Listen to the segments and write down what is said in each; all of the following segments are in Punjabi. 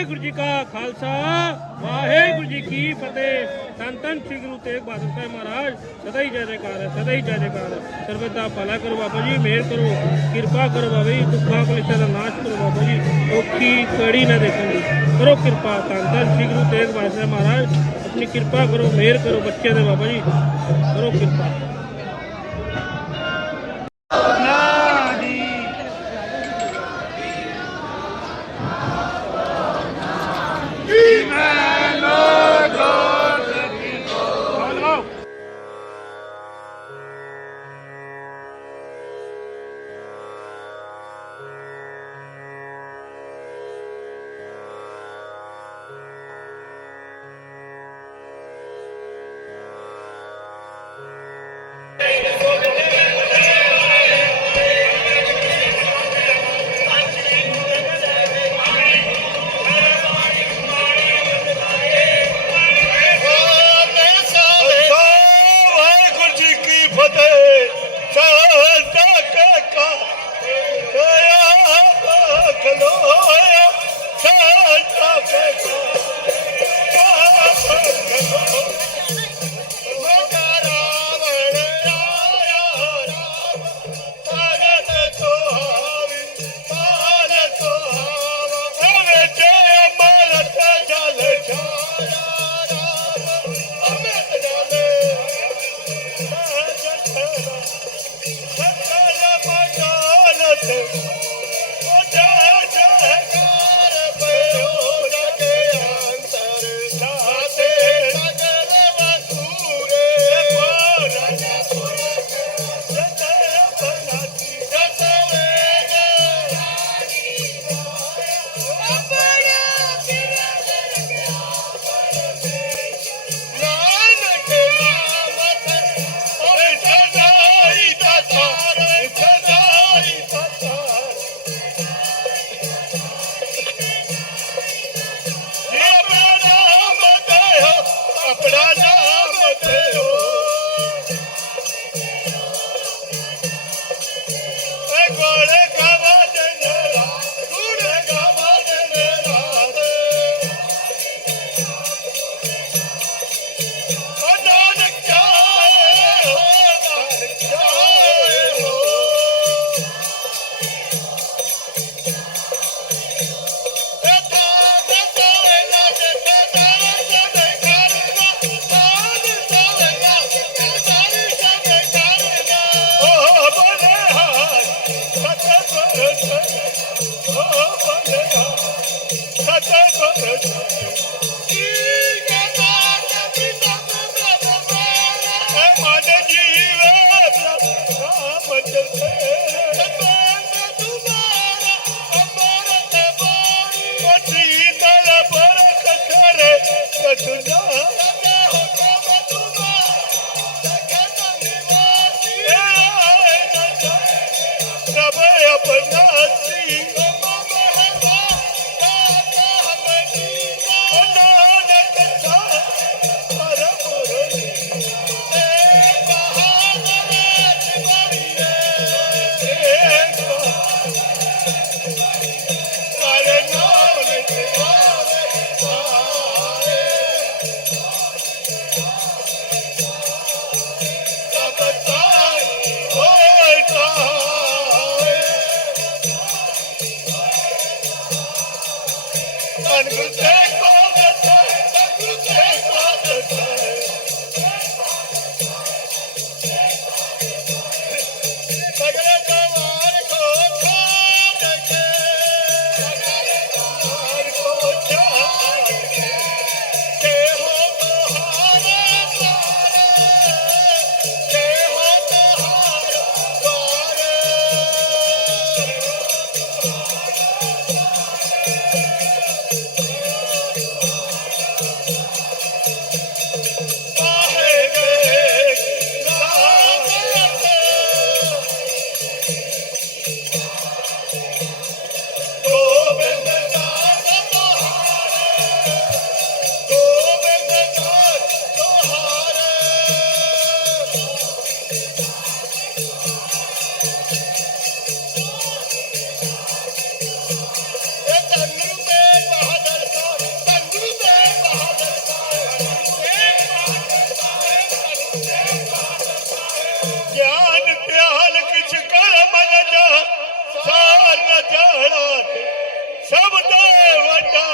ਵਾਹਿਗੁਰੂ ਜੀ ਕਾ ਖਾਲਸਾ, ਵਾਹਿਗੁਰੂ ਜੀ ਕੀ ਫਤਿਹ। ਤਨ ਸ੍ਰੀ ਗੁਰੂ ਤੇਗ ਬਹਾਦਰ ਸਾਹਿਬ ਮਹਾਰਾਜ, ਸਦਾ ਹੀ ਜੈ ਜੈਕਾਰ ਹੈ, ਸਦਾ ਹੀ ਜੈ ਜੈਕਾਰ ਹੈ। ਸਰਬਤ ਦਾ ਭਲਾ ਕਰੋ ਬਾਬਾ ਜੀ, ਮਿਹਰ ਕਰੋ, ਕਿਰਪਾ ਕਰੋ ਬਾਬਾ ਜੀ, ਦੁੱਖਾਂ ਕਲੇਸ਼ਾਂ ਦਾ ਨਾਸ਼ ਕਰੋ ਬਾਬਾ ਜੀ, ਔਖੀ ਕੜੀ ਨਾ ਦੇਖਣ ਦੀ। ਕਰੋ ਕਿਰਪਾ ਤਨ ਤਨ ਸ੍ਰੀ ਗੁਰੂ ਤੇਗ ਬਹਾਦਰ ਸਾਹਿਬ ਮਹਾਰਾਜ, ਆਪਣੀ ਕਿਰਪਾ ਕਰੋ, ਮਿਹਰ ਕਰੋ ਬੱਚਿਆਂ ਦੇ ਬਾਬਾ ਜੀ। ਕਰੋ ਕਿਰਪਾ। ਗਿਆਨ ਧਿਆਨ ਕਿਛ ਕਰਮ ਨ ਜਾ, ਸਾਰ ਨ ਜਾਣਾ ਸਭ ਦੇ ਵਟਾ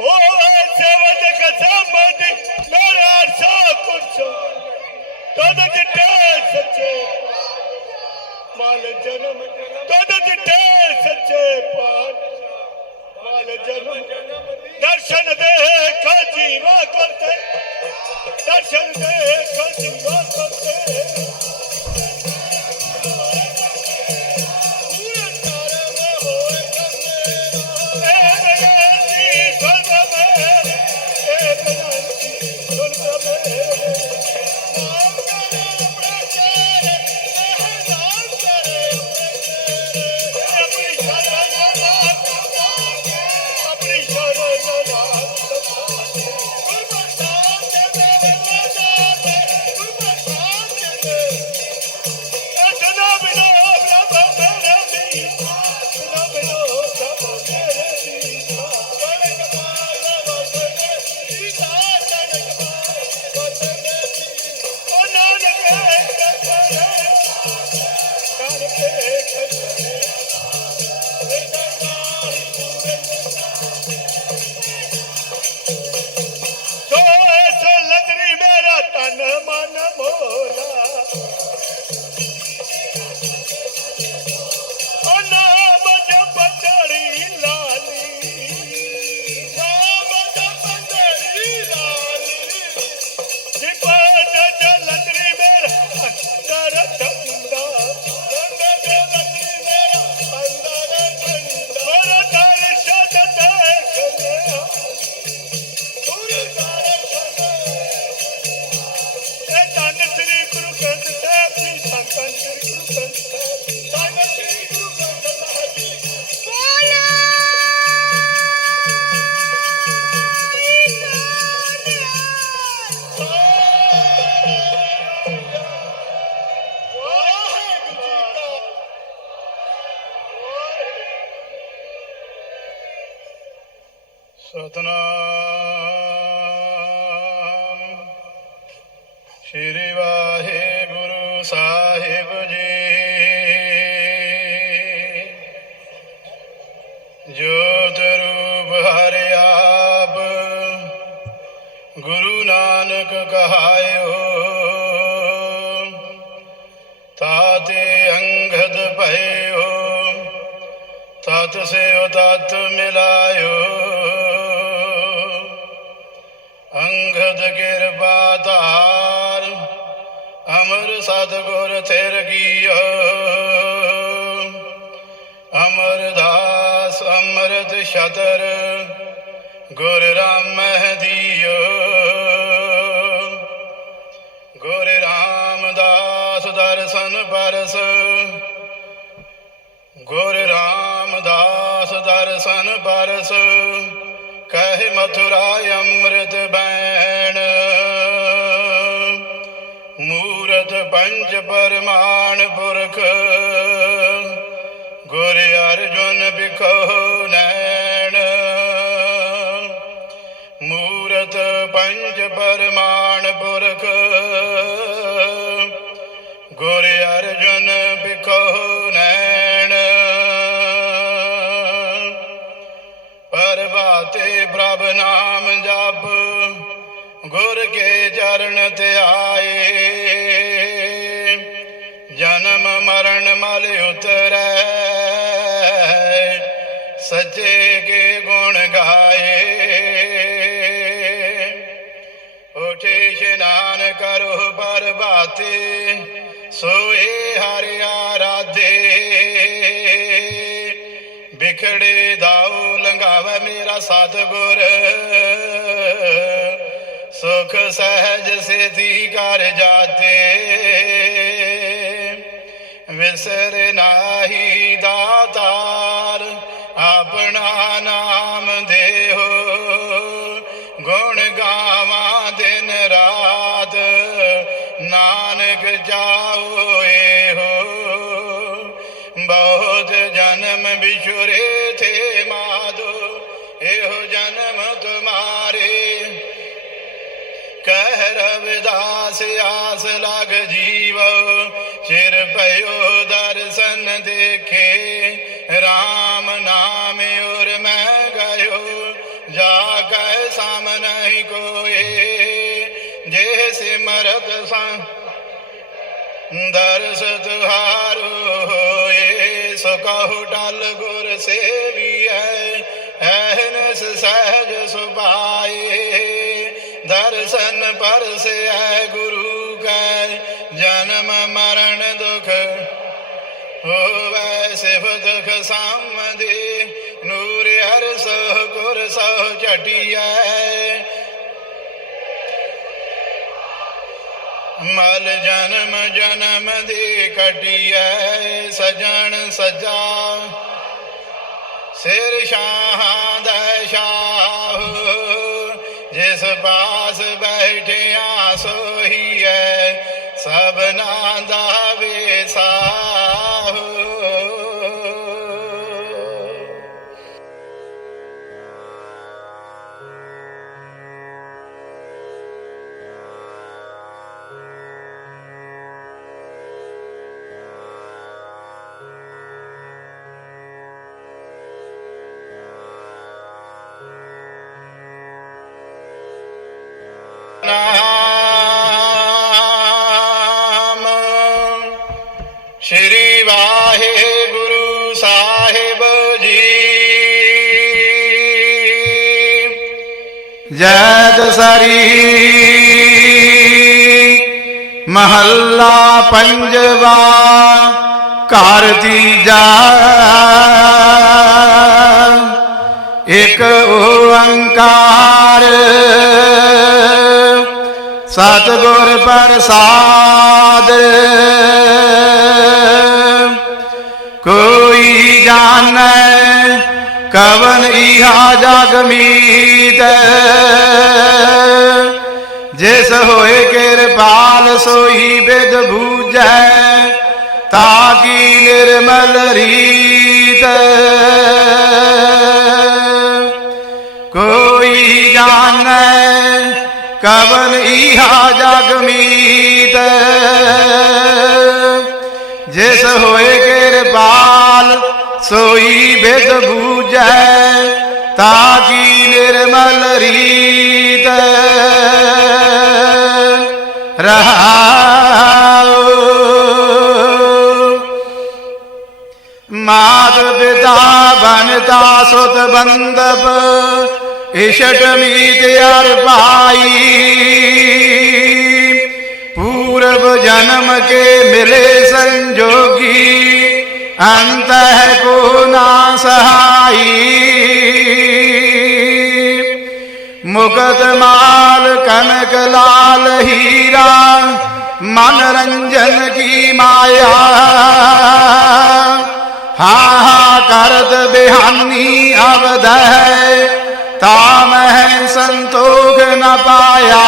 ਓ ਸੇਵਜ ਕਸਮਦ ਮੇਰਾ ਸਾ ਕੁਛ। ਤਦ ਜਿੱਤੇ ਸੱਚੇ ਮਾਲ ਜਨਮ, ਤਦ ਜਿੱਤੇ ਸੱਚੇ ਪਾਤ ਮਾਲ ਜਨਮ। दर्शन देख जीवा करते दर्शन देख जीवा ਹੱਥ ਮਿਲਾਇਓ ਅੰਗਦ ਕਿਰਪਾ ਧਾਰ ਅਮਰ ਸਤਗੁਰ ਤੇਰ ਕੀਓ ਅਮਰਦਾਸ ਅਮਰਤ ਸ਼ਤਰ ਗੁਰ ਰਾਮ ਮਹਦੀਓ ਗੁਰ ਰਾਮਦਾਸ ਦਰਸ਼ਨ ਪਰਸ ਗੁਰ ਬਰਸਨ ਬਰਸ ਕਹਿ ਮਥੁਰਾ ਅੰਮ੍ਰਿਤ ਬੈਣ। ਮੂਰਤ ਪੰਜ ਪਰਮਾਨ ਪੁਰਖ ਗੁਰੇ ਚਰਨ ਧਿਆਏ ਜਨਮ ਮਰਨ ਮਲ ਉਤਰੈ। ਸੱਚੇ ਕੇ ਗੁਣ ਗਾਏ। ਉਠੇ ਇਸ਼ਨਾਨ ਕਰੋ ਪਰਬਾਤੇ। ਸੋਏ ਹਰਿ ਆਰਾਧੇ। ਬਿਖੜੇ ਦਾਉ ਲੰਗਾਵੇ ਮੇਰਾ ਸਤਗੁਰ। ਸੁਖ ਸਹਜ ਸੇਤੀ ਕਰ ਜਾਤੇ। ਵਿਸਰ ਨਾਹੀ ਆਸ ਆਸ ਲਾਗ ਜੀਵ। ਸਿਰ ਭਇਓ ਦਰਸ਼ਨ ਦੇਖੇ। RAM ਨਾਮ ਉਰ ਮੈਂ ਗਇਓ। ਜਾ ਕੈ ਸਾਮ ਨਹੀਂ ਕੋਏ। ਜੇ ਸਿਮਰਤ ਸੰ ਦਰਸ ਤੁਹਾਰੋ ਹੋਏ। ਸੋ ਕਹੁ ਟਲ ਗੁਰ ਸੇਵੀਐ। ਐਨਸ ਸਹਿਜ ਸੁਭਾਏ। ਦਰਸ਼ਨ ਪਰਸਿਐ। ਸਿਫਤ ਨੂਰ ਹਰ ਸੋ ਗੁਰ ਸੋ ਝਟਿਐ। ਮਲ ਜਨਮ ਜਨਮ ਦੇ ਕਟਿਐ ਸਜਣ ਸਜਾ। ਸਿਰ ਸ਼ਾਹਾਂ ਦਾ ਸ਼ਾਹ ਜਿਸ ਪਾਸ ਬੈਠਿਆ ਸੋਹੀਐ। ਸਭਨਾ ਦਾ ਸਰੀ ਮਹੱਲਾ ਪੰਜਵਾ ਘਰ ਤੀਜਾ ਇਕ ਓੰਕਾਰ ਸਤਿਗੁਰ ਪ੍ਰਸਾਦ ਕੋਈ ਜਾਣੈ ਕਵਨ ਇਹਾ ਜਗ ਮੀਤ। ਜਿਸ ਹੋਏ ਕਿਰਪਾਲ ਸੋਈ ਬਿਦ ਬੂਝੈ, ਤਾਂ ਕੀ ਨਿਰਮਲ ਰੀਤ। ਕੋਈ ਜਾਣੈ ਕਵਨ ਇਹਾ ਜਗ ਮੀਤ। ਜਿਸ ਹੋਏ ਕਿਰਪਾਲ ਸੋਈ ਬਿਦ ਬੂਝੈ ਤਾਂ ਨਿਰਮਲ ਰੀਤ। ਰਹਾਉ। ਮਾਤ ਪਿਤਾ ਬਨਤਾ ਸੁਤ ਬੰਦਪ ਇਸ਼ਟ ਮੀਤ ਅਰ ਪਾਈ ਪੂਰਬ ਜਨਮ ਕੇ ਮਿਲੇ ਸੰਜੋਗੀ ਅੰਤ ਹੈ ਕੋ ਨਾ ਸਹਾਈ ਮੁਕਤ ਮਾਲ ਕਨਕ ਲਾਲ ਹੀਰਾ ਮਨ ਰੰਜਨ ਕੀ ਮਾਇਆ। ਹਾ ਹਾ ਕਰਤ ਬਿਹਾਨੀ ਅਵਧ ਹੈ ਤਾ ਮਹਿ ਸੰਤੋਖ ਨ ਪਾਇਆ।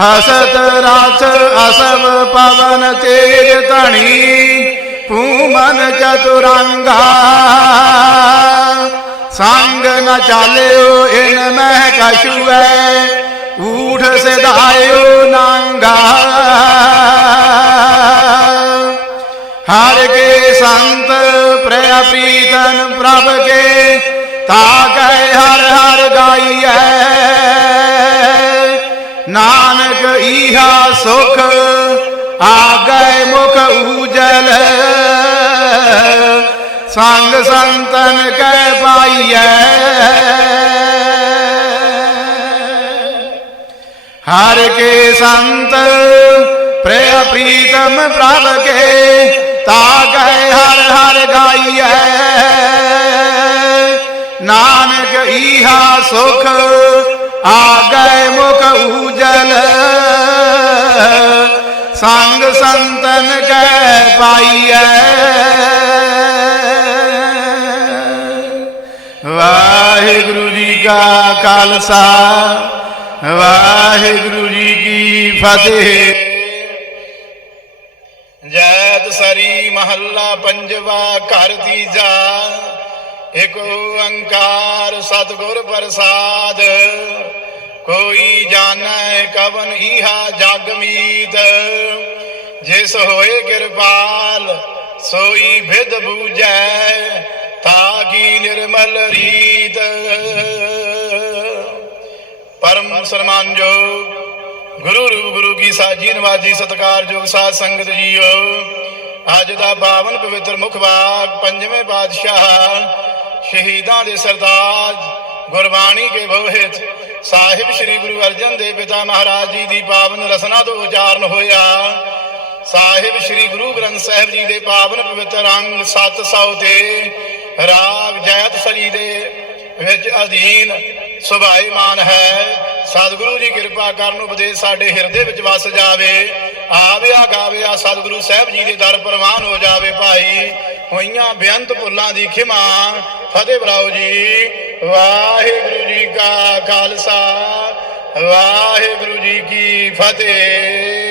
ਹਸਤ ਰਥ ਅਸਵ ਪਵਨ ਤੇਜ ਧਣੀ, ਭੂਮਨ ਚਤੁਰੰਗਾ। ਸੰਗ ਨ ਚਾਲਿਓ, ਇਨ ਮਹਿ ਕਛੁਐ, ਊਠ ਸਿਧਾਇਓ ਨਾਂਗਾ। ਹਰ ਕੇ ਸੰਤ ਪ੍ਰਿਯ ਪ੍ਰੀਤਨ ਪ੍ਰਭ ਕੇ, ਤਾ ਕੈ ਹਰ ਹਰ ਗਾਈਐ। ਨਾਨਕ ਈਹਾ ਸੁਖ ਆਗੈ ਮੁਖ ਊਜਲ। ਸੰਗ ਸੰਤਨ ਕੈ ਪਾਈਐ। ਹਰ ਕੇ ਸੰਤ ਪ੍ਰਿਯ ਪ੍ਰੀਤਮ ਪ੍ਰਭ ਕੇ, ਤਾ ਕੈ ਹਰ ਹਰ ਗਾਈਐ। ਨਾਨਕ ਈਹਾ ਆ ਗਏ ਮੁਖ ਊਜਲ। ਸੰਗ ਸੰਤਨ ਕੈ ਪਾਈਐ। ਵਾਹਿਗੁਰੂ ਜੀ ਕਾ ਖਾਲਸਾ, ਵਾਹਿਗੁਰੂ ਜੀ ਕੀ ਫਤਿਹ। ਜੈਤ ਸਰੀ ਮਹੱਲਾ ਪੰਜਵਾ ਘਰ ਜਾ ਇਕ ਓੰਕਾਰ ਸਤਿਗੁਰ ਪ੍ਰਸਾਦ। ਕੋਈ ਜਾਣੈ ਕਵਨ ਈਹਾ ਜਗ ਮੀਤ। ਜਿਸ ਹੋਏ ਕਿਰਪਾਲ, ਸੋਈ ਵਿਦ ਬੂਝੈ, ਤਾ ਕੀ ਨਿਰਮਲ ਰੀਤ। ਪਰਮ ਸਨਮਾਨਯੋਗ ਗੁਰੂ ਰੂਪ ਗੁਰੂ ਕੀ ਸਾਜੀ ਨਵਾਜੀ ਸਤਕਾਰਯੋਗ ਸਾਧ ਸੰਗਤ ਜੀਓ। ਅੱਜ ਦਾ ਪਾਵਨ ਪਵਿੱਤਰ ਮੁਖ ਬਾਗ, ਪੰਜਵੇਂ ਪਾਤਸ਼ਾਹ ਸ਼ਹੀਦਾਂ ਦੇ ਸਰਤਾਜ, ਗੁਰਬਾਣੀ ਕੇ ਬੋਹਿਤ ਸਾਹਿਬ ਸ੍ਰੀ ਗੁਰੂ ਅਰਜਨ ਦੇਵ ਪਿਤਾ ਮਹਾਰਾਜ ਜੀ ਦੀ ਪਾਵਨ ਰਸਨਾ ਤੋਂ ਉਚਾਰਨ ਹੋਇਆ। ਸਾਹਿਬ ਸ੍ਰੀ ਗੁਰੂ ਗ੍ਰੰਥ ਸਾਹਿਬ ਜੀ ਦੇ ਪਾਵਨ ਪਵਿੱਤਰ ਅੰਗ 700 ਤੇ ਰਾਗ ਜੈਤ ਸਰੀ ਦੇ ਵਿੱਚ ਅਧੀਨ ਸੁਭਾਈਮਾਨ ਹੈ। ਸਤਿਗੁਰੂ ਜੀ ਕਿਰਪਾ ਕਰਨ ਉਪਦੇਸ਼ ਸਾਡੇ ਹਿਰਦੇ ਵਿੱਚ ਵਸ ਜਾਵੇ। ਆਵਿਆ ਗਾਵਿਆ ਸਤਿਗੁਰੂ ਸਾਹਿਬ ਜੀ ਦੇ ਦਰ ਪ੍ਰਵਾਨ ਹੋ ਜਾਵੇ ਭਾਈ। ਹੋਈਆਂ ਬੇਅੰਤ ਭੁੱਲਾਂ ਦੀ ਖਿਮਾ। ਫਤਿਹ ਬਰਾਓ ਜੀ, ਵਾਹਿਗੁਰੂ ਜੀ ਕਾ ਖਾਲਸਾ, ਵਾਹਿਗੁਰੂ ਜੀ ਕੀ ਫਤਿਹ।